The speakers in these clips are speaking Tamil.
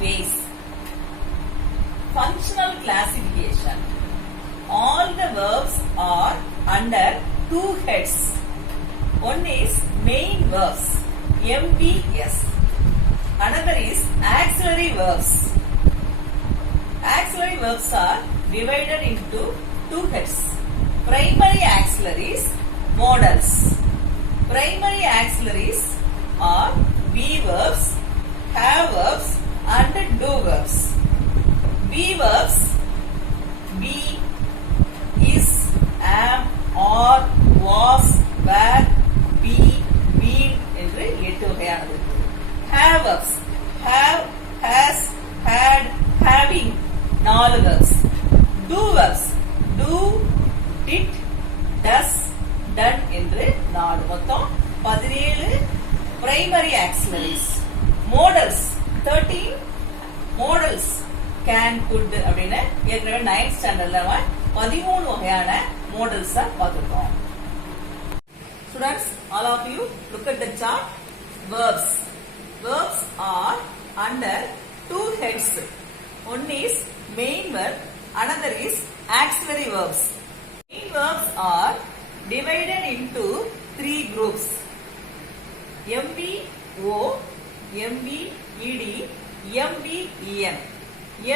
ways. Functional classification. All the verbs are under two heads. One is main verbs, MVS. Another is auxiliary verbs. Auxiliary verbs are divided into two heads. Primary auxiliaries, modals. Primary auxiliaries are be verbs, have verbs and do verbs. Be verbs, be, is, am, are, was, were, be, been என்று 8 வகையானது. Have verbs, have, has, had, having 4 verbs. Do verbs, do, did, does, done என்று 4. மொத்தம் 17 primary auxiliaries. Modals 13 modals can, could அப்படின்னு ஏற்கனவே 9th ஸ்டாண்டர்ட்ல 13 வகையான modals பார்த்திருக்கோம். Students, all of you look at the chart. Verbs. Verbs are under two heads. One is main verb, another is auxiliary verbs. Main verbs are divided into 3 groups. MVO, MVED, MVEN.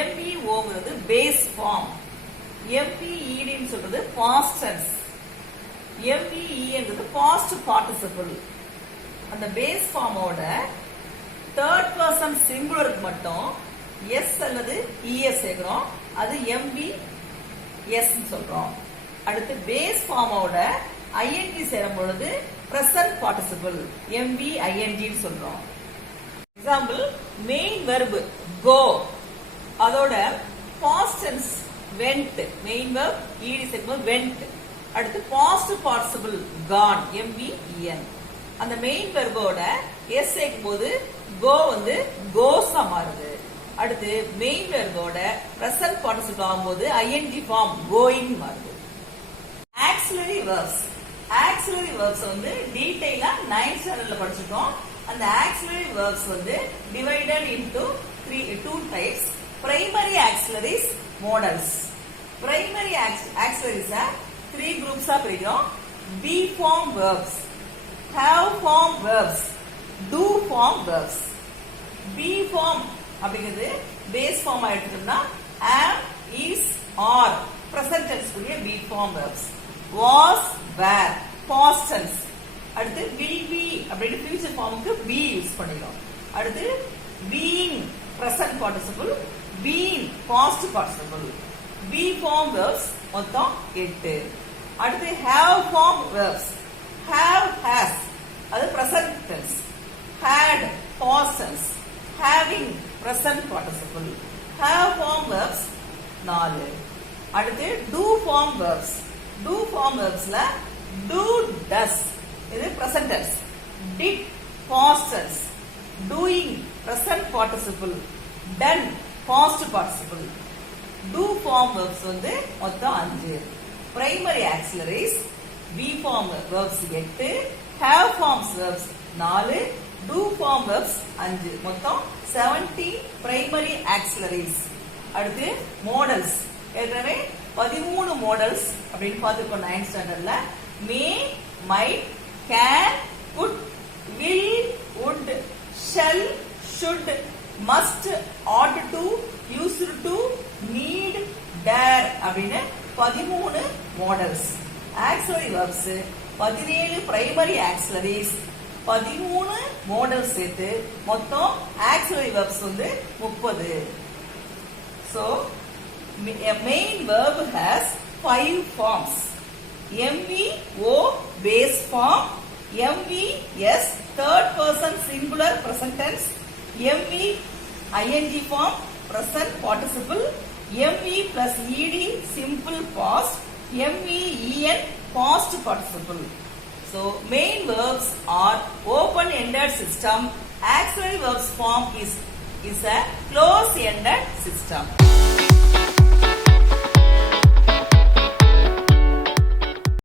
MVO ங்கிறது base form. MVED ன்னு சொல்றது past tense. MVEN ங்கிறது past participle. அந்த base form ஓட third person singular மட்டும் s அல்லது es சேர்க்கிறோம். அது MVS ன்னு சொல்றோம். அடுத்து base form ஓட ing சேரும் பொழுது present participle MVING ன்னு சொல்றோம். எக்ஸாம்பிள் main verb go அதோட past tense went, main verb ed சேர்க்கும்போது went. அடுத்து past participle gone MVEN. அந்த main verb ஓட s சேர்க்கும்போது go வந்து goes ஆ மாறுது. அடுத்து main verb ஓட present participle ஆகும்போது ing form going மாறுது. Auxiliary verbs. Auxiliary verbs வந்து டீடைலா 9th ஸ்டாண்டர்ட்ல படிச்சிட்டோம். அந்த auxiliary verbs வந்து divided into two types. Primary auxiliaries, modals. Primary auxiliaries 3 groups ஆ பிரிக்கிறோம். be form verbs, have form verbs, do form verbs. be form அப்படிங்கிறது base form ஆ எடுத்துட்டோம்னா am, is, are present tense உடைய be form verbs. was, were past tense. அடுத்து will be அப்படினு future formக்கு be யூஸ் பண்ணிரோம். அடுத்து being present participle, been past participle. be form verbs மொத்தம் 8. அடுத்து have form verbs. have, has அது present tense. had past tense. having present participle. have form verbs 4. அடுத்து do form verbs. do form verbsல do, does இது present tense. did past tense. doing present participle. done past participle. do form verbs வந்து மொத்தம் 5. primary auxiliaries be form verbs 8, have forms verbs 4, do form verbs 5. மொத்தம் 70 primary auxiliaries. அடுத்து modals. ஏற்கனவே 13 modals அப்படின்னு பார்த்துக்கோ 9th ஸ்டாண்டர்ட்ல. may, might, can, could, will, would, shall, should, must, ought to, used to, need, dare அப்படின்னு 13 modals. auxiliary verbs 17 primary auxiliaries, 13 modals சேர்த்து மொத்தம் auxiliary verbs வந்து 30. So a main verb has 5 forms. MVO base form, MVS third person singular present tense, MVING form present participle, MV plus ED simple past, MVEN past participle. So main verbs are open-ended system. Auxiliary verbs form is a close-ended system.